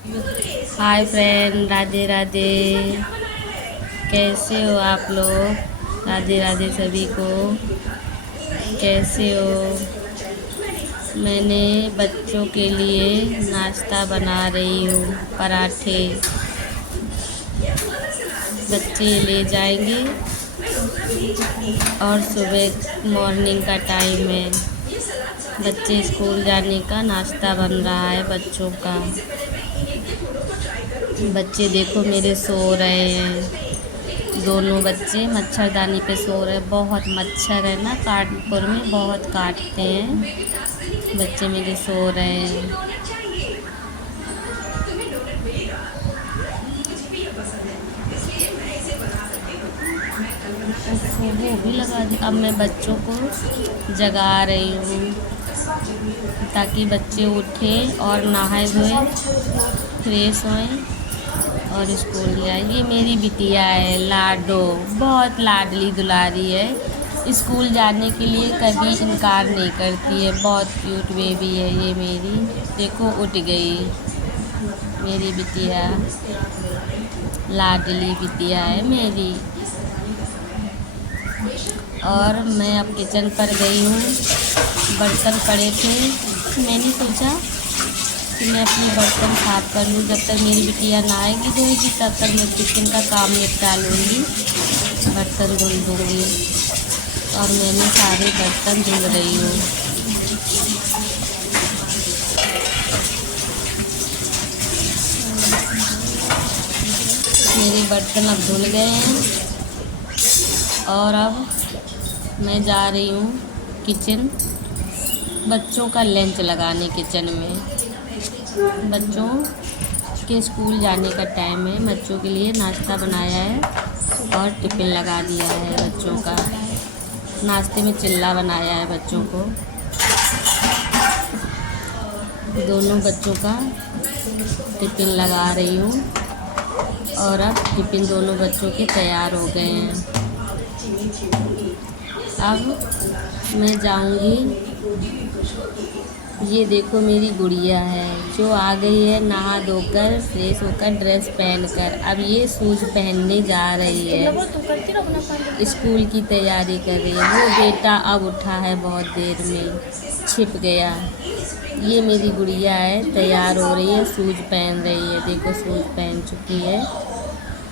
Hi friend, Radhe Radhe. कैसे हो आप लोग? राधे राधे सभी को। कैसे हो? मैंने बच्चों के लिए नाश्ता बना रही हूँ, पराठे। बच्चे ले जाएंगे और सुबह मॉर्निंग का टाइम है। बच्चे स्कूल जाने का नाश्ता बन रहा है बच्चों का। बच्चे देखो मेरे सो रहे हैं। दोनों बच्चे मच्छरदानी पे सो रहे हैं। बहुत मच्छर है ना, कानपुर में बहुत काटते हैं। बच्चे मेरे सो रहे हैं। वो भी लगा दी। अब मैं बच्चों को जगा रही हूँ ताकि बच्चे उठें और नहाए धोए फ्रेश होएं और स्कूल जाए। ये मेरी बिटिया है लाडो, बहुत लाडली दुलारी है। स्कूल जाने के लिए कभी इनकार नहीं करती है। बहुत क्यूट बेबी है ये मेरी। देखो उठ गई मेरी बिटिया, लाडली बिटिया है मेरी। और मैं अब किचन पर गई हूँ। बर्तन पड़े थे, मैंने सोचा कि मैं अपने बर्तन साफ़ कर लूँ। जब तक मेरी बिटिया नहाएगी धोएगी तब तक मैं किचन का काम निपटा लूँगी, बर्तन धुल दूँगी। और मैंने सारे बर्तन धुल रही हूँ। मेरे बर्तन अब धुल गए हैं और अब मैं जा रही हूँ किचन, बच्चों का लंच लगाने किचन में। बच्चों के स्कूल जाने का टाइम है। बच्चों के लिए नाश्ता बनाया है और टिफ़िन लगा दिया है बच्चों का। नाश्ते में चिल्ला बनाया है बच्चों को। दोनों बच्चों का टिफ़िन लगा रही हूँ और अब टिफ़िन दोनों बच्चों के तैयार हो गए हैं। अब मैं जाऊंगी। ये देखो मेरी गुड़िया है जो आ गई है नहा धोकर फ्रेश होकर ड्रेस पहनकर। अब ये शूज़ पहनने जा रही है, स्कूल की तैयारी कर रही है। वो बेटा अब उठा है बहुत देर में, छिप गया। ये मेरी गुड़िया है, तैयार हो रही है, शूज़ पहन रही है। देखो शूज़ पहन चुकी है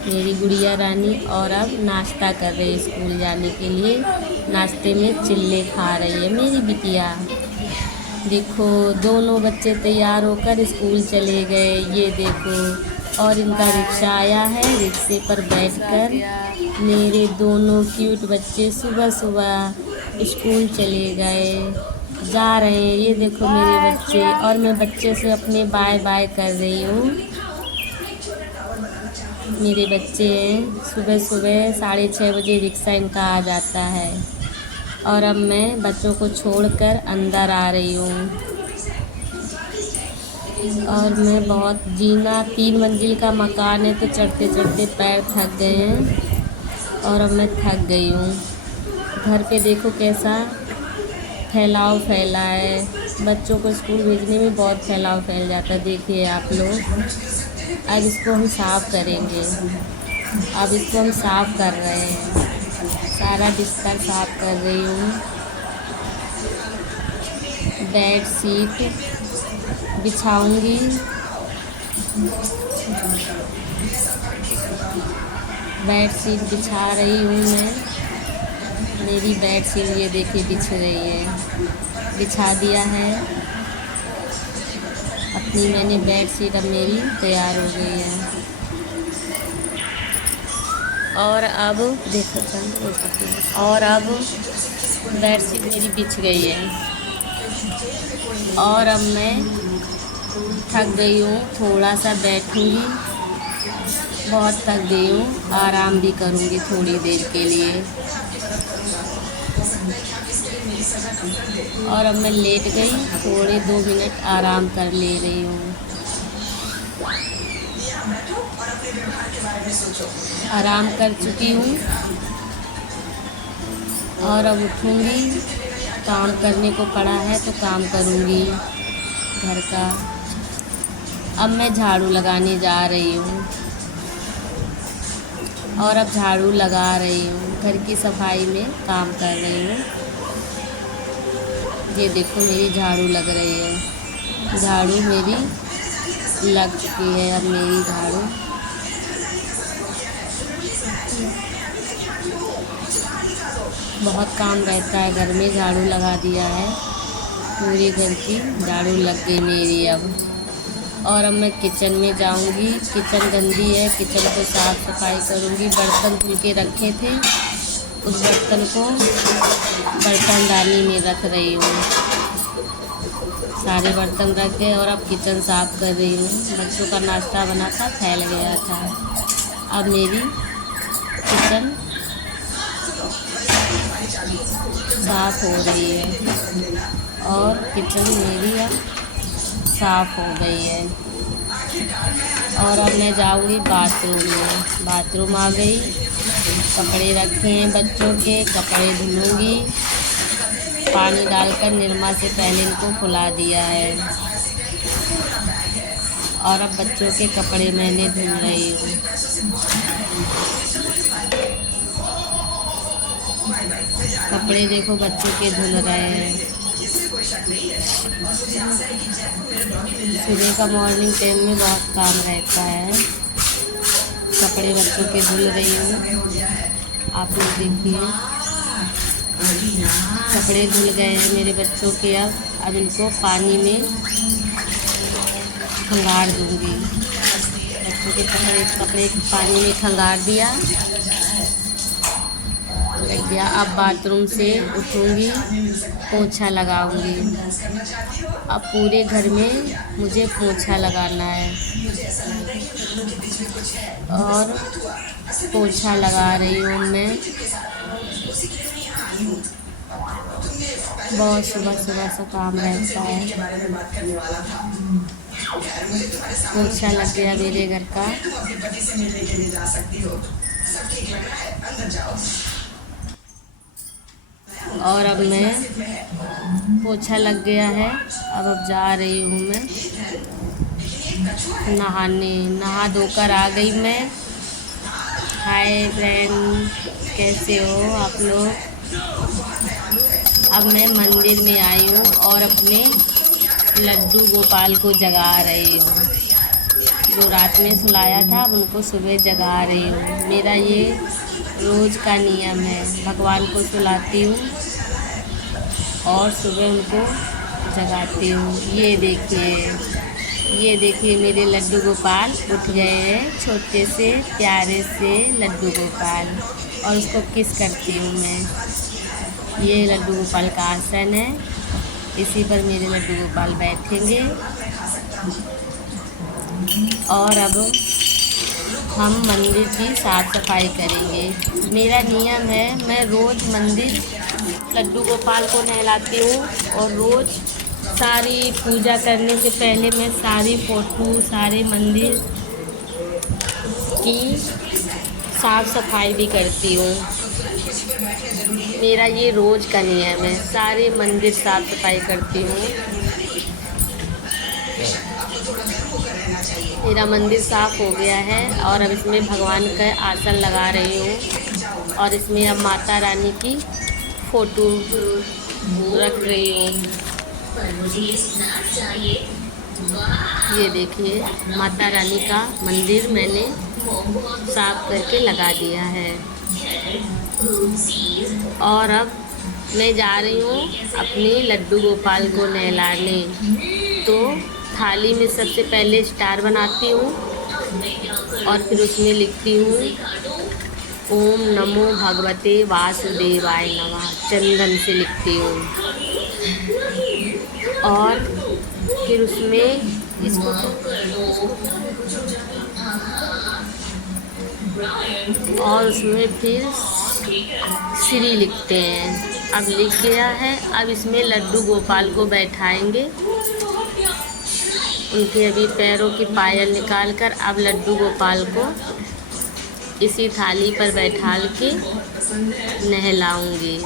मेरी गुड़िया रानी। और अब नाश्ता कर रही है स्कूल जाने के लिए। नाश्ते में चिल्ले खा रही है मेरी बिटिया। देखो दोनों बच्चे तैयार होकर स्कूल चले गए। ये देखो, और इनका रिक्शा आया है। रिक्शे पर बैठकर मेरे दोनों क्यूट बच्चे सुबह सुबह स्कूल चले गए, जा रहे हैं। ये देखो मेरे बच्चे, और मैं बच्चे से अपने बाय बाय कर रही हूँ। मेरे बच्चे हैं, सुबह सुबह 6:30 बजे रिक्शा इनका आ जाता है। और अब मैं बच्चों को छोड़कर अंदर आ रही हूँ। और मैं बहुत जीना 3 मंजिल का मकान है तो चढ़ते चढ़ते पैर थक गए हैं और अब मैं थक गई हूँ। घर पे देखो कैसा फैलाव फैला है। बच्चों को स्कूल भेजने में बहुत फैलाव फैल जाता है। देखिए आप लोग, अब इसको हम साफ़ करेंगे। अब इसको हम साफ़ कर रहे हैं। सारा बिस्तर साफ़ कर रही हूँ। बेड शीट बिछाऊंगी। बेड शीट बिछा रही हूँ मैं। मेरी बेड शीट ये देखिए बिछ रही है, बिछा दिया है अपनी मैंने बेड शीट। अब मेरी तैयार हो गई है। और अब देखो और अब बेड शीट मेरी बिछ गई है। और अब मैं थक गई हूँ, थोड़ा सा बैठूँगी। बहुत थक गई हूँ, आराम भी करूँगी थोड़ी देर के लिए। और अब मैं लेट गई, थोड़े 2 मिनट आराम कर ले रही हूँ। आराम कर चुकी हूँ और अब उठूँगी। काम करने को पड़ा है तो काम करूँगी घर का। अब मैं झाड़ू लगाने जा रही हूँ और अब झाड़ू लगा रही हूँ, घर की सफाई में काम कर रही हूँ। ये देखो मेरी झाड़ू लग रही है, झाड़ू मेरी लग चुकी है। अब मेरी झाड़ू बहुत काम रहता है घर में, झाड़ू लगा दिया है, पूरे घर की झाड़ू लग गई मेरी अब। और अब मैं किचन में जाऊंगी, किचन गंदी है, किचन को साफ़ सफाई करूंगी। बर्तन धुल के रखे थे, उस बर्तन को बर्तनदानी में रख रही हूँ, सारे बर्तन रख के। और अब किचन साफ़ कर रही हूँ, बच्चों का नाश्ता बना था, फैल गया था। अब मेरी किचन साफ़ हो रही है और किचन मेरी अब साफ़ हो गई है। और अब मैं जाऊँगी बाथरूम में, बाथरूम आ गई, कपड़े रखे हैं बच्चों के, कपड़े धुलूँगी। पानी डालकर निरमा से पहले इनको फुला दिया है। और अब बच्चों के कपड़े मैंने धुल रही हूँ। कपड़े देखो बच्चों के धुल रहे हैं। सुबह का मॉर्निंग टाइम में बहुत काम रहता है। कपड़े बच्चों के धुल रही हूँ, आप लोग देखिए। कपड़े धुल गए हैं मेरे बच्चों के। अब इनको पानी में खंगार दूँगी। बच्चों के कपड़े पानी में खंगार दिया, लग गया। अब बाथरूम से उठूँगी, पोछा लगाऊँगी। अब पूरे घर में मुझे पोछा लगाना है और पोछा लगा रही हूँ मैं। बहुत सुबह सुबह से काम रहता है। पोछा लग गया मेरे घर का। और अब मैं पोछा लग गया है, अब जा रही हूँ मैं नहाने। नहा धोकर आ गई मैं। हाय फ्रेंड, कैसे हो आप लोग? अब मैं मंदिर में आई हूँ और अपने लड्डू गोपाल को जगा रही हूँ। जो रात में सुलाया था अब उनको सुबह जगा रही हूँ। मेरा ये रोज़ का नियम है, भगवान को सुलाती हूँ और सुबह उनको जगाती हूँ। ये देखिए मेरे लड्डू गोपाल उठ गए हैं, छोटे से प्यारे से लड्डू गोपाल। और उसको किस करती हूँ मैं। ये लड्डू गोपाल का आसन है, इसी पर मेरे लड्डू गोपाल बैठेंगे। और अब हम मंदिर की साफ़ सफाई करेंगे। मेरा नियम है, मैं रोज़ मंदिर लड्डू गोपाल को नहलाती हूँ और रोज़ सारी पूजा करने से पहले मैं सारी फ़ोटो, सारे मंदिर की साफ़ सफाई भी करती हूँ। मेरा ये रोज़ का नियम है, सारे मंदिर साफ़ सफाई करती हूँ। मेरा मंदिर साफ़ हो गया है और अब इसमें भगवान का आसन लगा रही हूँ और इसमें अब माता रानी की फ़ोटो रख रही हूँ। ये देखिए माता रानी का मंदिर मैंने साफ करके लगा दिया है। और अब मैं जा रही हूँ अपने लड्डू गोपाल को नहलाने। तो थाली में सबसे पहले स्टार बनाती हूँ और फिर उसमें लिखती हूँ ओम नमो भगवते वासुदेवाय नमः, चंदन से लिखती हूँ। और फिर उसमें इसको और उसमें फिर श्री लिखते हैं। अब लिख गया है, अब इसमें लड्डू गोपाल को बैठाएंगे। उनके अभी पैरों की पायल निकाल कर अब लड्डू गोपाल को इसी थाली पर बैठाल के नहलाऊंगी।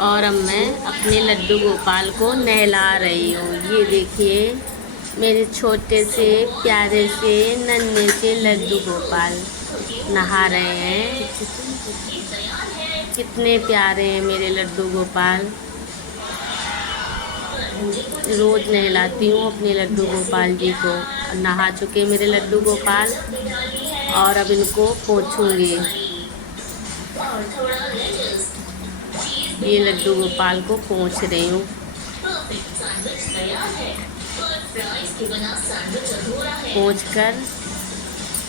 और अब मैं अपने लड्डू गोपाल को नहला रही हूँ। ये देखिए मेरे छोटे से प्यारे से नन्हे से लड्डू गोपाल नहा रहे हैं। कितने प्यारे हैं मेरे लड्डू गोपाल। रोज़ नहलाती हूँ अपने लड्डू गोपाल जी को। नहा चुके मेरे लड्डू गोपाल और अब इनको पोंछूंगी। ये लड्डू गोपाल को पोंछ रही हूँ। पोंछ कर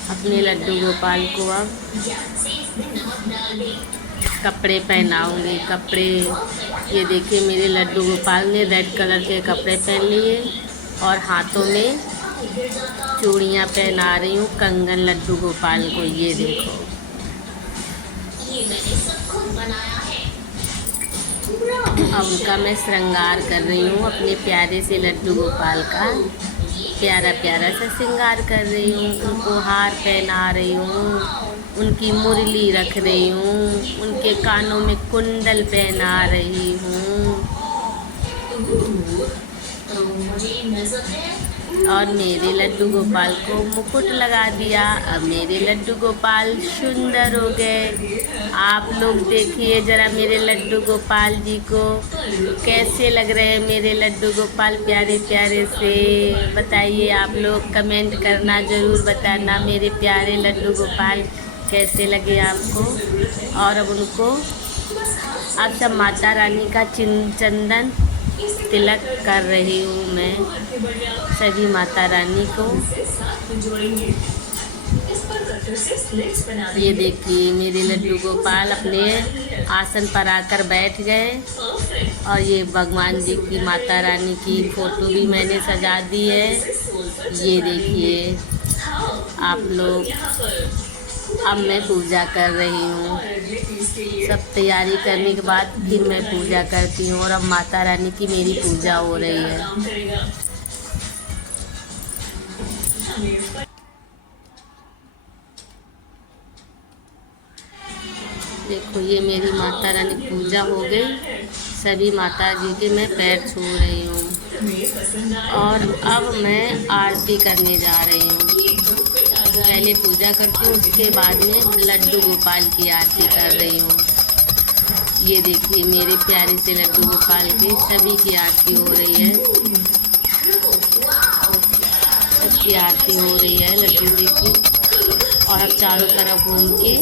अपने लड्डू गोपाल को अब कपड़े पहनाऊंगी। कपड़े ये देखिए मेरे लड्डू गोपाल ने रेड कलर के कपड़े पहन लिए और हाथों में चूड़ियाँ पहना रही हूँ कंगन लड्डू गोपाल को। ये देखो अब उनका मैं श्रृंगार कर रही हूँ अपने प्यारे से लड्डू गोपाल का। प्यारा प्यारा सा श्रृंगार कर रही हूँ। उनको हार पहना रही हूँ, उनकी मुरली रख रही हूँ, उनके कानों में कुंडल पहना रही हूँ और मेरे लड्डू गोपाल को मुकुट लगा दिया। अब मेरे लड्डू गोपाल सुंदर हो गए। आप लोग देखिए ज़रा मेरे लड्डू गोपाल जी को कैसे लग रहे हैं मेरे लड्डू गोपाल प्यारे प्यारे से। बताइए आप लोग, कमेंट करना ज़रूर बताना मेरे प्यारे लड्डू गोपाल कैसे लगे आपको। और अब उनको अब सब माता रानी का चंदन तिलक कर रही हूँ मैं सभी माता रानी को। ये देखिए मेरे लड्डू गोपाल अपने आसन पर आकर बैठ गए और ये भगवान जी की माता रानी की फ़ोटो भी मैंने सजा दी है। ये देखिए आप लोग, अब मैं पूजा कर रही हूँ। सब तैयारी करने के बाद फिर मैं पूजा करती हूँ और अब माता रानी की मेरी पूजा हो रही है। देखो ये मेरी माता रानी पूजा हो गई। सभी माता जी के मैं पैर छू रही हूँ और अब मैं आरती करने जा रही हूँ। पहले पूजा करती हूँ, उसके बाद में लड्डू गोपाल की आरती कर रही हूँ। ये देखिए मेरे प्यारे से लड्डू गोपाल की सभी की आरती हो रही है। सबकी आरती हो रही है लड्डू जी की। और अब चारों तरफ घूम के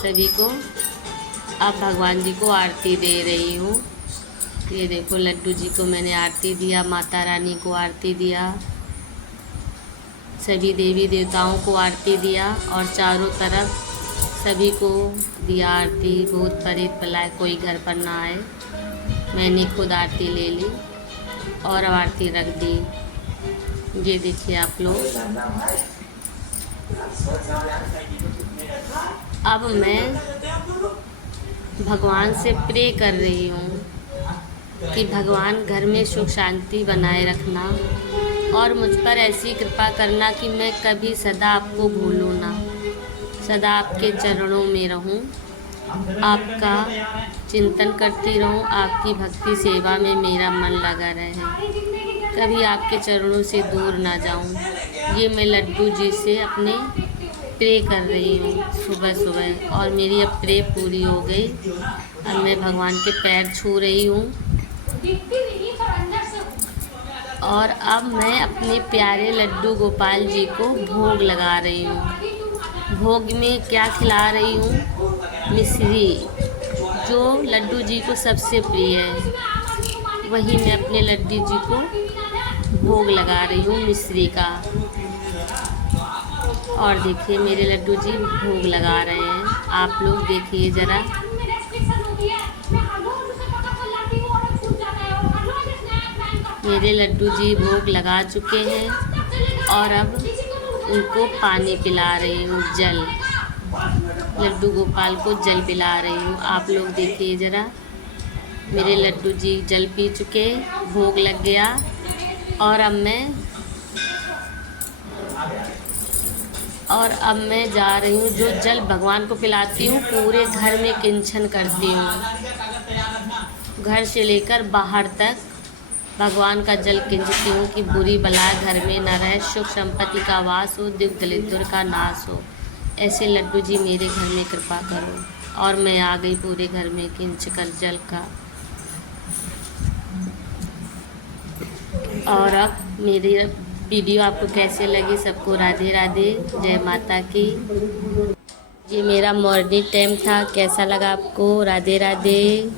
सभी को अब भगवान जी को आरती दे रही हूँ। ये देखो लड्डू जी को मैंने आरती दिया, माता रानी को आरती दिया, सभी देवी देवताओं को आरती दिया और चारों तरफ सभी को दिया आरती। भूत प्रेत बलाए कोई घर पर ना आए। मैंने खुद आरती ले ली और अब आरती रख दी। ये देखिए आप लोग, अब मैं भगवान से प्रे कर रही हूँ कि भगवान घर में सुख शांति बनाए रखना और मुझ पर ऐसी कृपा करना कि मैं कभी सदा आपको भूलूँ ना, सदा आपके चरणों में रहूँ, आपका चिंतन करती रहूँ, आपकी भक्ति सेवा में मेरा मन लगा रहे, कभी आपके चरणों से दूर ना जाऊँ। ये मैं लड्डू जी से अपने प्रे कर रही हूँ सुबह सुबह और मेरी अब प्रे पूरी हो गई। अब मैं भगवान के पैर छू रही हूँ और अब मैं अपने प्यारे लड्डू गोपाल जी को भोग लगा रही हूँ। भोग में क्या खिला रही हूँ? मिश्री, जो लड्डू जी को सबसे प्रिय है, वही मैं अपने लड्डू जी को भोग लगा रही हूँ मिश्री का। और देखिए मेरे लड्डू जी भोग लगा रहे हैं। आप लोग देखिए ज़रा, मेरे लड्डू जी भोग लगा चुके हैं और अब उनको पानी पिला रही हूँ, जल। लड्डू गोपाल को जल पिला रही हूँ। आप लोग देखिए ज़रा, मेरे लड्डू जी जल पी चुके, भोग लग गया और अब मैं और अब मैं जा रही हूँ, जो जल भगवान को पिलाती हूँ पूरे घर में किंचन करती हूँ। घर से लेकर बाहर तक भगवान का जल किंचती हूँ कि बुरी बला घर में न रहे, सुख संपत्ति का वास हो, दुख दरिद्र का नाश हो। ऐसे लड्डू जी मेरे घर में कृपा करो। और मैं आ गई पूरे घर में किंच कर जल का। और अब मेरी वीडियो आपको कैसे लगी, सबको राधे राधे, जय माता की। ये मेरा मॉर्निंग टाइम था, कैसा लगा आपको? राधे राधे,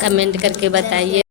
कमेंट करके बताइए।